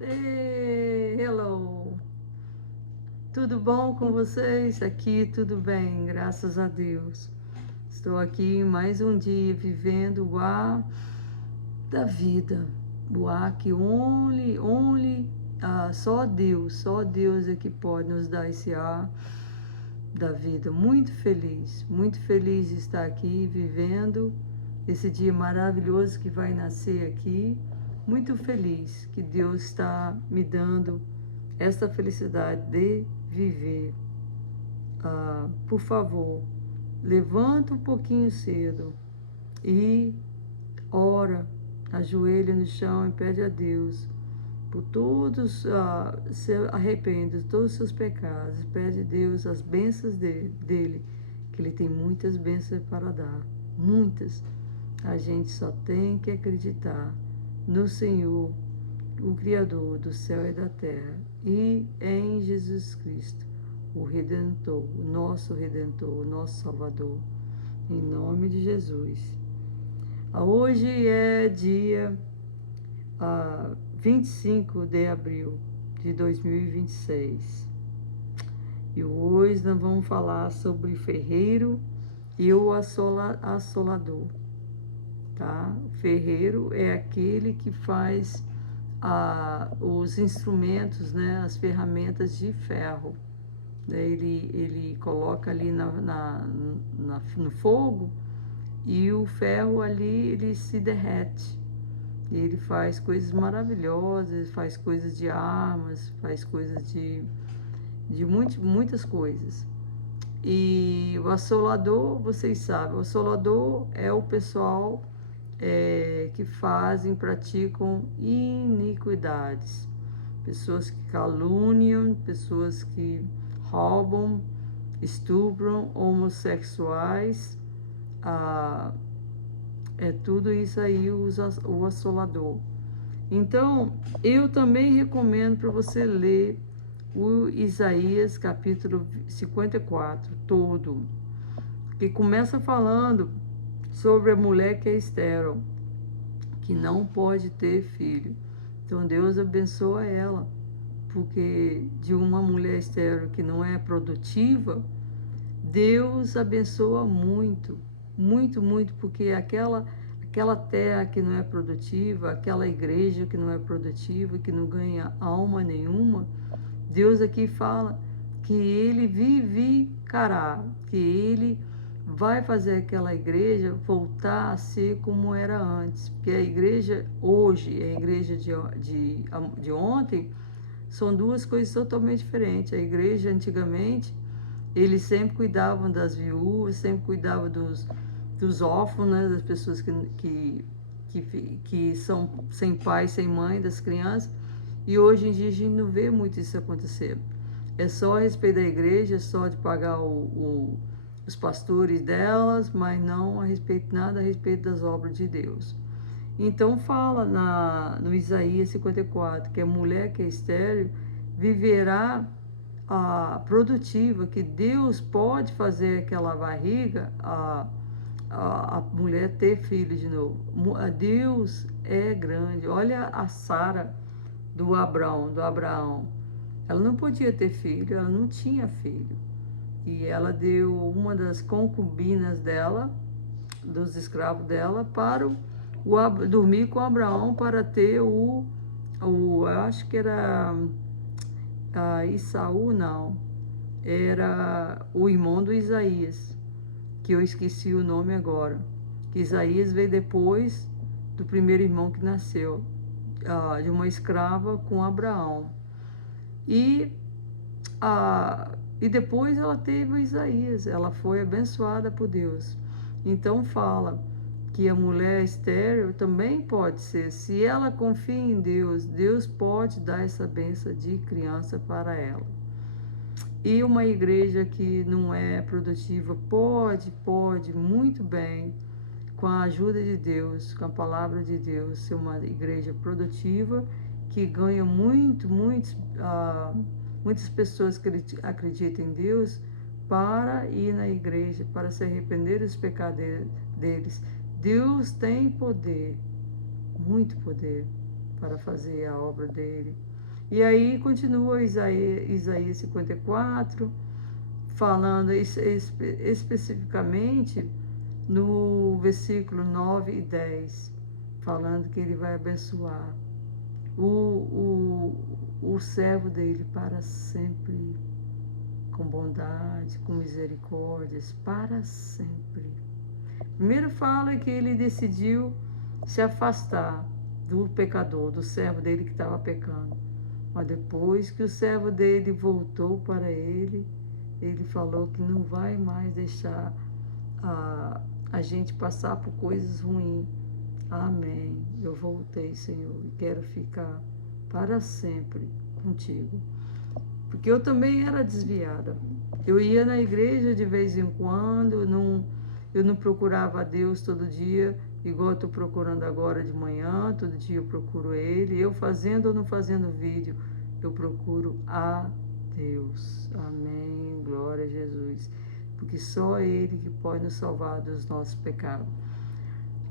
Hello! Tudo bom com vocês? Aqui tudo bem, graças a Deus. Estou aqui mais um dia vivendo o ar da vida, o ar que só Deus é que pode nos dar esse ar da vida. Muito feliz de estar aqui vivendo esse dia maravilhoso que vai nascer aqui. Muito feliz que Deus está me dando esta felicidade de viver. Por favor, levanta um pouquinho cedo e ora, ajoelha no chão e pede a Deus por todos, se arrepende de todos os seus pecados, pede a Deus as bênçãos dele, que ele tem muitas bênçãos para dar, muitas. A gente só tem que acreditar no Senhor, o Criador do céu e da terra, e em Jesus Cristo, o Redentor, o nosso Salvador, em nome de Jesus. Hoje é dia 25 de abril de 2026. E hoje nós vamos falar sobre o ferreiro e o assolador. Tá? O ferreiro é aquele que faz os instrumentos, né, as ferramentas de ferro. Ele coloca ali no fogo e o ferro ali ele se derrete. Ele faz coisas maravilhosas, faz coisas de armas, faz coisas de muitas coisas. E o assolador, vocês sabem, o assolador é o pessoal que praticam iniquidades. Pessoas que caluniam, pessoas que roubam, estupram, homossexuais, é tudo isso aí o assolador. Então, eu também recomendo para você ler o Isaías capítulo 54, todo, que começa falando sobre a mulher que é estéril, que não pode ter filho. Então Deus abençoa ela, porque de uma mulher estéril que não é produtiva, Deus abençoa muito, muito, muito, porque aquela terra que não é produtiva, aquela igreja que não é produtiva, que não ganha alma nenhuma, Deus aqui fala que Ele vivificará, que Ele vai fazer aquela igreja voltar a ser como era antes. Porque a igreja hoje e a igreja de ontem são duas coisas totalmente diferentes. A igreja antigamente, eles sempre cuidavam das viúvas, sempre cuidavam dos órfãos, né, das pessoas que são sem pai, sem mãe, das crianças. E hoje em dia a gente não vê muito isso acontecer. É só a respeito da igreja, é só de pagar os pastores delas, mas não nada a respeito das obras de Deus. Então fala no Isaías 54 que a mulher que é estéril viverá produtiva, que Deus pode fazer aquela barriga, a mulher ter filho de novo. Deus é grande. Olha a Sara do Abraão. Ela não podia ter filho, ela não tinha filho. E ela deu uma das concubinas dela, dos escravos dela, para dormir com Abraão para ter eu acho que era Isaú, não. Era o irmão do Isaías, que eu esqueci o nome agora. Que Isaías veio depois do primeiro irmão que nasceu, de uma escrava com Abraão. E depois ela teve o Isaías, ela foi abençoada por Deus. Então fala que a mulher estéril também pode ser, se ela confia em Deus, Deus pode dar essa bênção de criança para ela. E uma igreja que não é produtiva pode muito bem, com a ajuda de Deus, com a palavra de Deus, ser uma igreja produtiva que ganha muitas pessoas que acreditam em Deus para ir na igreja, para se arrepender dos pecados deles. Deus tem poder, muito poder. para fazer a obra dele. E aí continua Isaías 54, falando especificamente no versículo 9 e 10, falando que ele vai abençoar o servo dele para sempre, com bondade, com misericórdias, para sempre. Primeiro fala que ele decidiu se afastar do pecador, do servo dele que estava pecando. Mas depois que o servo dele voltou para ele, ele falou que não vai mais deixar a gente passar por coisas ruins. Amém. Eu voltei, Senhor, e quero ficar para sempre contigo. Porque eu também era desviada. Eu ia na igreja de vez em quando, eu não procurava a Deus todo dia, igual eu estou procurando agora de manhã, todo dia eu procuro Ele. Eu fazendo ou não fazendo vídeo, eu procuro a Deus. Amém. Glória a Jesus. Porque só Ele que pode nos salvar dos nossos pecados.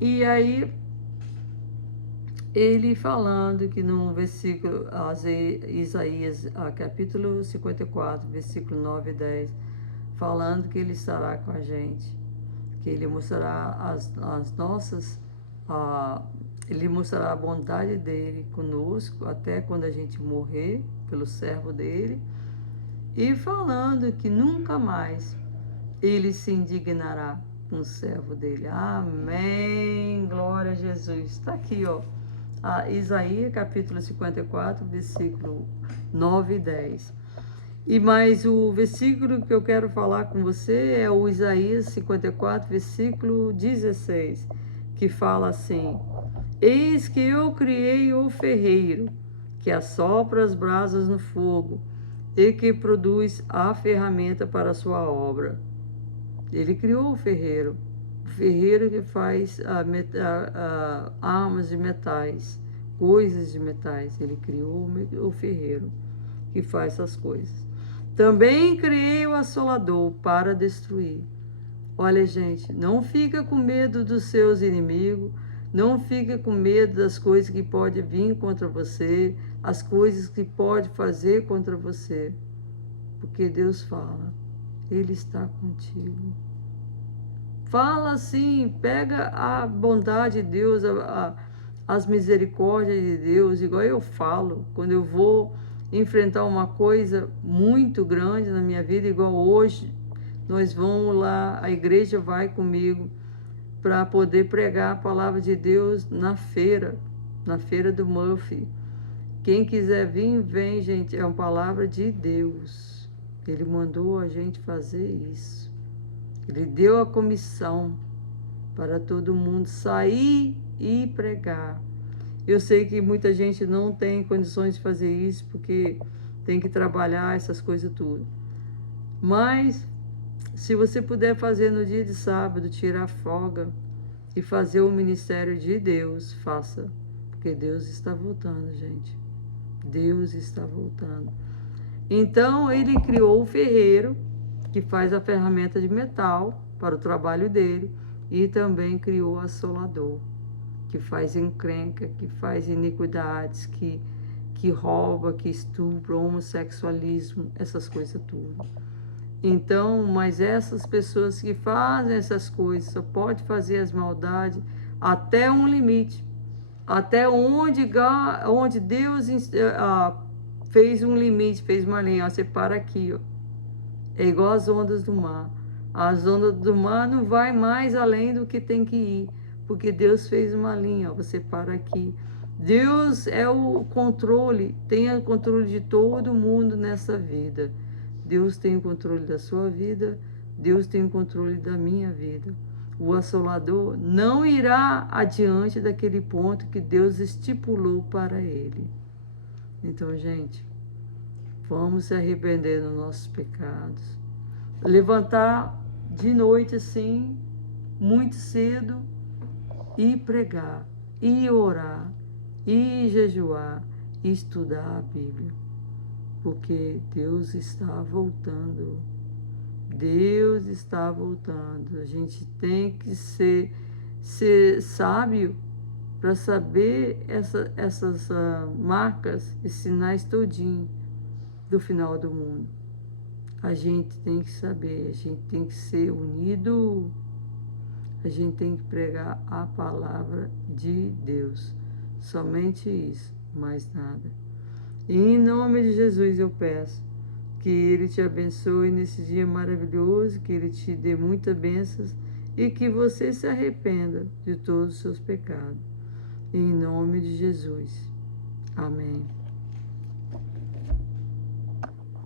E aí, ele falando que no versículo, Isaías, capítulo 54, versículo 9 e 10, falando que ele estará com a gente, que ele mostrará as nossas, ele mostrará a bondade dele conosco, até quando a gente morrer, pelo servo dele, e falando que nunca mais ele se indignará com o servo dele. Amém, glória a Jesus. Está aqui, ó. Isaías capítulo 54, versículo 9 e 10. E mais o versículo que eu quero falar com você é o Isaías 54, versículo 16, que fala assim: Eis que eu criei o ferreiro, que assopra as brasas no fogo, e que produz a ferramenta para a sua obra. Ele criou o ferreiro que faz armas de metais, coisas de metais. Ele criou o ferreiro que faz essas coisas. Também criei o assolador para destruir. Olha, gente, não fica com medo dos seus inimigos, não fica com medo das coisas que podem vir contra você, as coisas que pode fazer contra você, porque Deus fala, Ele está contigo. Fala assim, pega a bondade de Deus, as misericórdias de Deus, igual eu falo, quando eu vou enfrentar uma coisa muito grande na minha vida, igual hoje, nós vamos lá, a igreja vai comigo para poder pregar a palavra de Deus na feira do Murphy. Quem quiser vir, vem, gente, é uma palavra de Deus. Ele mandou a gente fazer isso. Ele deu a comissão para todo mundo sair e pregar. Eu sei que muita gente não tem condições de fazer isso, porque tem que trabalhar essas coisas tudo. Mas, se você puder fazer no dia de sábado, tirar folga e fazer o ministério de Deus, faça. Porque Deus está voltando, gente. Deus está voltando. Então, ele criou o ferreiro, que faz a ferramenta de metal para o trabalho dele, e também criou o assolador, que faz encrenca, que faz iniquidades, que rouba, que estupra, homossexualismo, essas coisas tudo. Então, mas essas pessoas que fazem essas coisas só pode fazer as maldades até um limite, até onde Deus fez um limite, fez uma linha, ó, você para aqui, ó. É igual as ondas do mar. As ondas do mar não vai mais além do que tem que ir, porque Deus fez uma linha, ó, você para aqui. Deus é o controle, tem o controle de todo mundo nessa vida. Deus tem o controle da sua vida, Deus tem o controle da minha vida. O assolador não irá adiante daquele ponto que Deus estipulou para ele. Então, gente, vamos se arrepender dos nossos pecados. Levantar de noite assim, muito cedo, e pregar, e orar, e jejuar, e estudar a Bíblia. Porque Deus está voltando. Deus está voltando. A gente tem que ser sábio para saber essas marcas e sinais todinho do final do mundo. A gente tem que saber, a gente tem que ser unido, a gente tem que pregar a palavra de Deus. Somente isso, mais nada. E em nome de Jesus eu peço que Ele te abençoe nesse dia maravilhoso, que Ele te dê muitas bênçãos e que você se arrependa de todos os seus pecados. Em nome de Jesus. Amém.